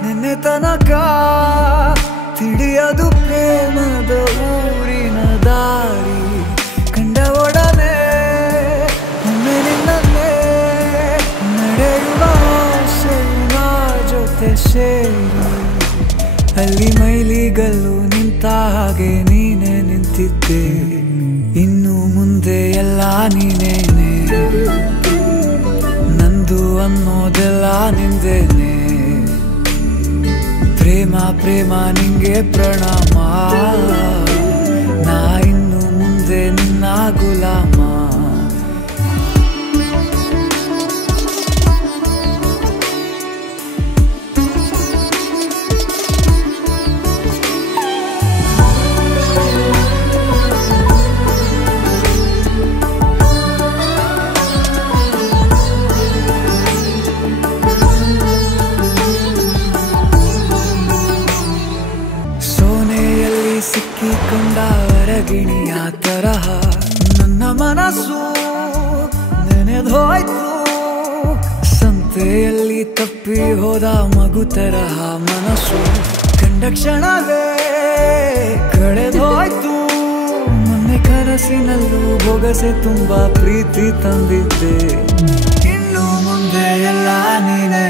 ನಿನ್ನೆ ತನಕ ತಿಳಿಯದು ಪ್ರೇಮದ ಊರಿನ ದಾರಿ ಕಂಡ ಒಡನೆ ಒಮ್ಮೆ ನಿನ್ನನ್ನೇ ನಡೆಯುವ ಆಸೆಯ ಜೊತೆ ಸೇರಿ ಅಲ್ಲಿ ಮೈಲಿಗಲ್ಲು ನಿಂತ ಹಾಗೆ ನೀನೆ ನಿಂತಿದ್ದೆ ಇನ್ನು ಮುಂದೆ ಎಲ್ಲ ನೀನೇನೆ ನಂದು ಅನ್ನೋದೆಲ್ಲ ನಿಂದೇನೆ ಪ್ರೇಮ ಪ್ರೇಮ ನಿಂಗೆ ಪ್ರಣಾಮ ನಾ ಇನ್ನು ಮುಂದೆ ನಿನ್ನ ಗುಲಾಮ ಸಿಕ್ಕಿಕೊಂಡ ಅರಗಿಣಿಯ ತರಹ ನನ್ನ ಮನಸ್ಸು ನೆನೆದೋಯ್ತು ಸಂತೆಯಲ್ಲಿ ತಪ್ಪಿ ಹೋದ ಮಗು ತರಹ ಮನಸ್ಸು ಕಂಡ ಕ್ಷಣವೇ ಕಳೆದೋಯ್ತು ಮೊನ್ನೆ ಕನಸಿನಲ್ಲೂ ಬೊಗಸೆ ತುಂಬಾ ಪ್ರೀತಿ ತಂದಿದ್ದೆ ಇನ್ನು ಮುಂದೆ ಎಲ್ಲ ನೀನೇ